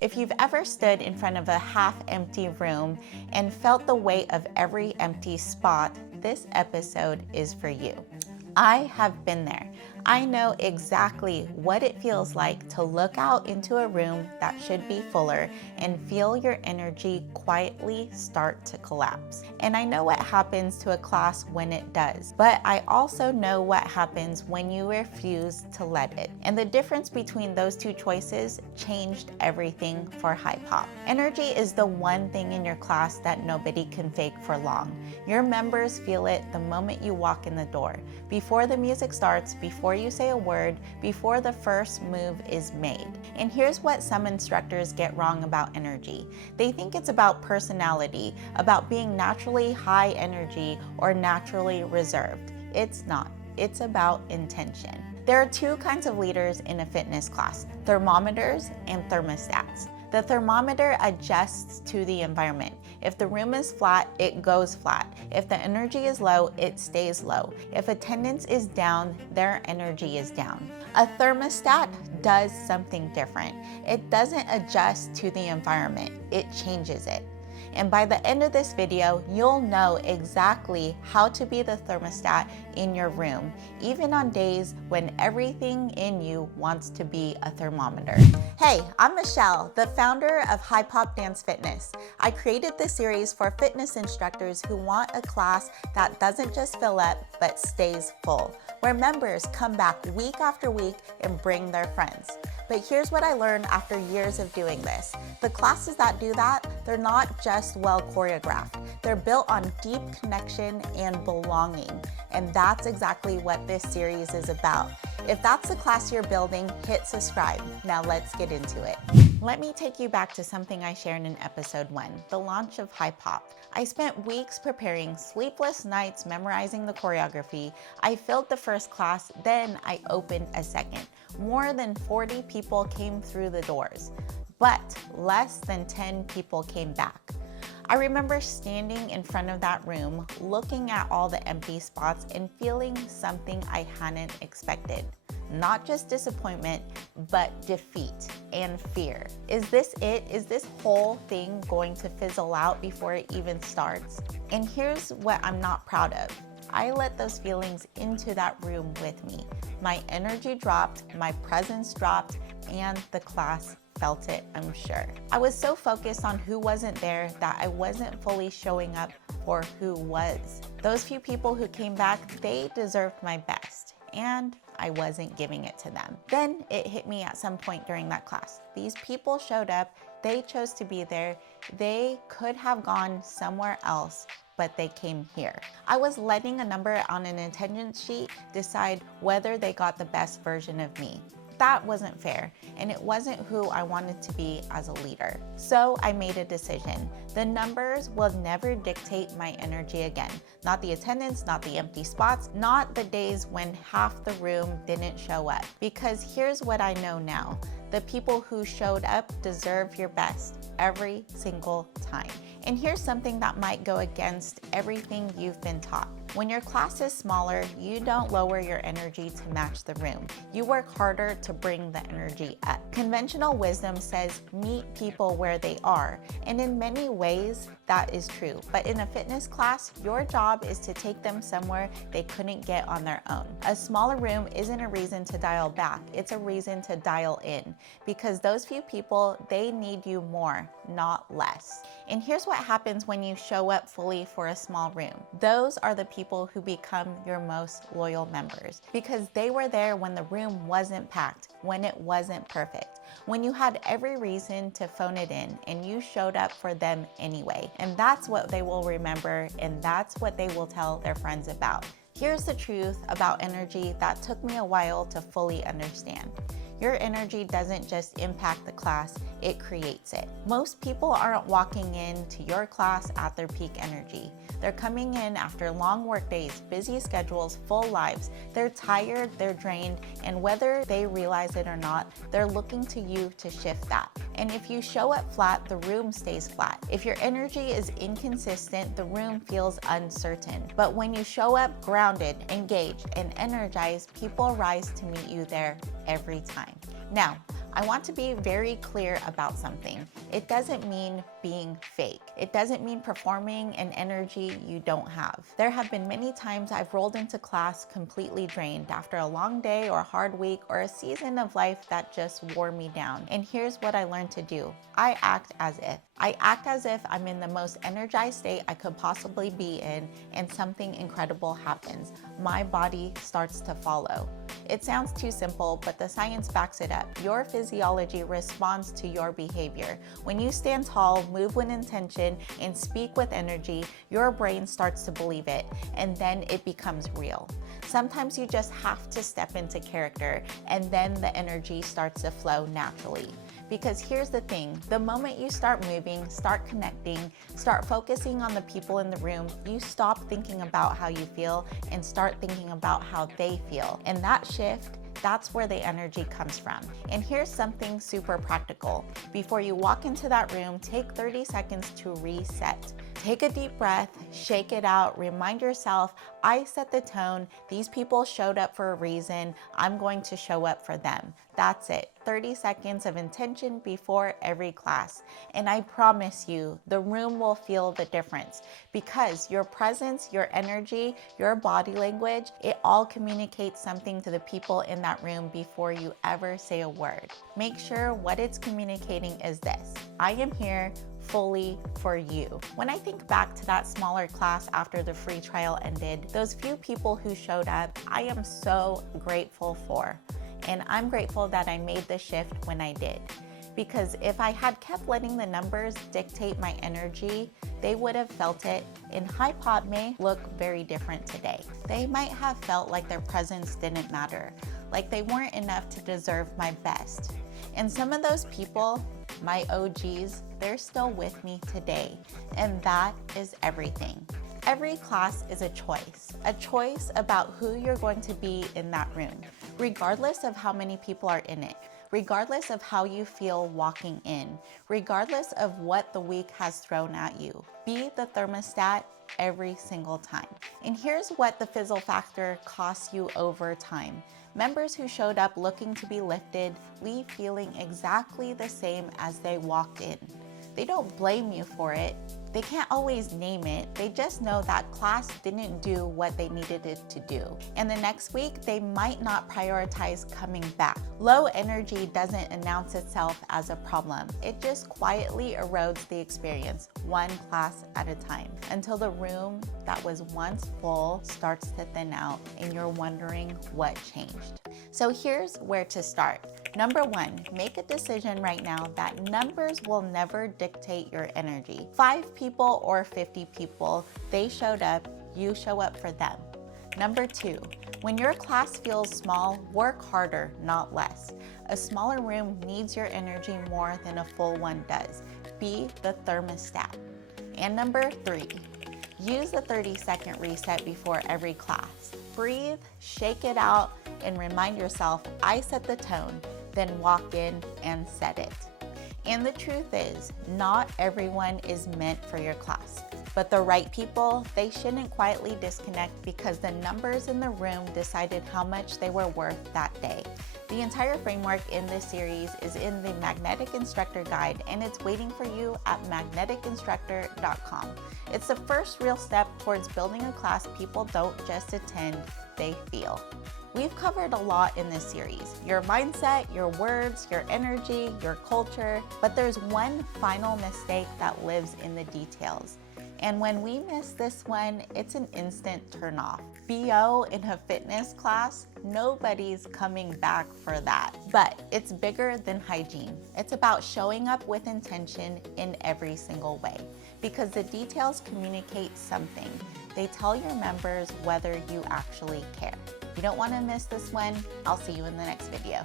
If you've ever stood in front of a half-empty room and felt the weight of every empty spot, this episode is for you. I have been there. I know exactly what it feels like to look out into a room that should be fuller and feel your energy quietly start to collapse. And I know what happens to a class when it does, but I also know what happens when you refuse to let it. And the difference between those two choices changed everything for HiiPOP. Energy is the one thing in your class that nobody can fake for long. Your members feel it the moment you walk in the door. Before the music starts, before you say a word, before the first move is made. And here's what some instructors get wrong about energy. They think it's about personality, about being naturally high energy or naturally reserved. It's not. It's about intention. There are two kinds of leaders in a fitness class, thermometers and thermostats. The thermometer adjusts to the environment. If the room is flat, it goes flat. If the energy is low, it stays low. If attendance is down, their energy is down. A thermostat does something different. It doesn't adjust to the environment, it changes it. And by the end of this video, you'll know exactly how to be the thermostat in your room, even on days when everything in you wants to be a thermometer. Hey, I'm Michelle, the founder of HiiPOP Dance Fitness. I created this series for fitness instructors who want a class that doesn't just fill up, but stays full, where members come back week after week and bring their friends. But here's what I learned after years of doing this. The classes that do that, they're not just well choreographed. They're built on deep connection and belonging. And that's exactly what this series is about. If that's the class you're building, hit subscribe. Now let's get into it. Let me take you back to something I shared in episode 1, the launch of HiiPOP. I spent weeks preparing, sleepless nights memorizing the choreography. I filled the first class, then I opened a second. More than 40 people came through the doors, but less than 10 people came back. I remember standing in front of that room, looking at all the empty spots and feeling something I hadn't expected. Not just disappointment, but defeat and fear. Is this it? Is this whole thing going to fizzle out before it even starts? And here's what I'm not proud of. I let those feelings into that room with me. My energy dropped, my presence dropped, and the class felt it, I'm sure. I was so focused on who wasn't there that I wasn't fully showing up for who was. Those few people who came back, they deserved my best, and I wasn't giving it to them. Then it hit me at some point during that class. These people showed up, they chose to be there, they could have gone somewhere else, but they came here. I was letting a number on an attendance sheet decide whether they got the best version of me. That wasn't fair, and it wasn't who I wanted to be as a leader. So I made a decision. The numbers will never dictate my energy again. Not the attendance, not the empty spots, not the days when half the room didn't show up. Because here's what I know now. The people who showed up deserve your best every single time. And here's something that might go against everything you've been taught. When your class is smaller, you don't lower your energy to match the room. You work harder to bring the energy up. Conventional wisdom says meet people where they are, and in many ways that is true. But in a fitness class, your job is to take them somewhere they couldn't get on their own. A smaller room isn't a reason to dial back, it's a reason to dial in, because those few people, they need you more, not less. And here's what happens when you show up fully for a small room. Those are the people who become your most loyal members, because they were there when the room wasn't packed, when it wasn't perfect, when you had every reason to phone it in, and you showed up for them anyway. And that's what they will remember, and that's what they will tell their friends about. Here's the truth about energy that took me a while to fully understand. Your energy doesn't just impact the class, it creates it. Most people aren't walking into your class at their peak energy. They're coming in after long work days, busy schedules, full lives. They're tired, they're drained, and whether they realize it or not, they're looking to you to shift that. And if you show up flat, the room stays flat. If your energy is inconsistent, the room feels uncertain. But when you show up grounded, engaged, and energized, people rise to meet you there every time. Now, I want to be very clear about something. It doesn't mean being fake. It doesn't mean performing an energy you don't have. There have been many times I've rolled into class completely drained after a long day or a hard week or a season of life that just wore me down. And here's what I learned to do. I act as if. I act as if I'm in the most energized state I could possibly be in, and something incredible happens. My body starts to follow. It sounds too simple, but the science backs it up. Your physiology responds to your behavior. When you stand tall, move with intention, and speak with energy, your brain starts to believe it, and then it becomes real. Sometimes you just have to step into character, and then the energy starts to flow naturally. Because here's the thing, the moment you start moving, start connecting, start focusing on the people in the room, you stop thinking about how you feel and start thinking about how they feel. And that shift, that's where the energy comes from. And here's something super practical. Before you walk into that room, take 30 seconds to reset. Take a deep breath, shake it out, remind yourself, I set the tone, these people showed up for a reason, I'm going to show up for them. That's it, 30 seconds of intention before every class. And I promise you, the room will feel the difference because your presence, your energy, your body language, it all communicates something to the people in that room before you ever say a word. Make sure what it's communicating is this: I am here fully for you. When I think back to that smaller class after the free trial ended, those few people who showed up, I am so grateful for. And I'm grateful that I made the shift when I did. Because if I had kept letting the numbers dictate my energy, they would have felt it, and HiiPOP may look very different today. They might have felt like their presence didn't matter, like they weren't enough to deserve my best. And some of those people, my OGs, they're still with me today, and that is everything. Every class is a choice about who you're going to be in that room, regardless of how many people are in it, regardless of how you feel walking in, regardless of what the week has thrown at you. Be the thermostat every single time. And here's what the Fizzle Factor costs you over time. Members who showed up looking to be lifted leave feeling exactly the same as they walked in. They don't blame you for it. They can't always name it. They just know that class didn't do what they needed it to do. And the next week, they might not prioritize coming back. Low energy doesn't announce itself as a problem. It just quietly erodes the experience, one class at a time, until the room that was once full starts to thin out and you're wondering what changed. So here's where to start. Number one, make a decision right now that numbers will never dictate your energy. 5 people or 50 people, they showed up, you show up for them. Number two, when your class feels small, work harder, not less. A smaller room needs your energy more than a full one does. Be the thermostat. And number three, use the 30-second reset before every class. Breathe, shake it out, and remind yourself, I set the tone, then walk in and set it. And the truth is, not everyone is meant for your class, but the right people, they shouldn't quietly disconnect because the numbers in the room decided how much they were worth that day. The entire framework in this series is in the Magnetic Instructor Guide, and it's waiting for you at magneticinstructor.com. It's the first real step towards building a class people don't just attend, they feel. We've covered a lot in this series: your mindset, your words, your energy, your culture, but there's one final mistake that lives in the details. And when we miss this one, it's an instant turnoff. BO in a fitness class, nobody's coming back for that. But it's bigger than hygiene. It's about showing up with intention in every single way, because the details communicate something. They tell your members whether you actually care. You don't want to miss this one. I'll see you in the next video.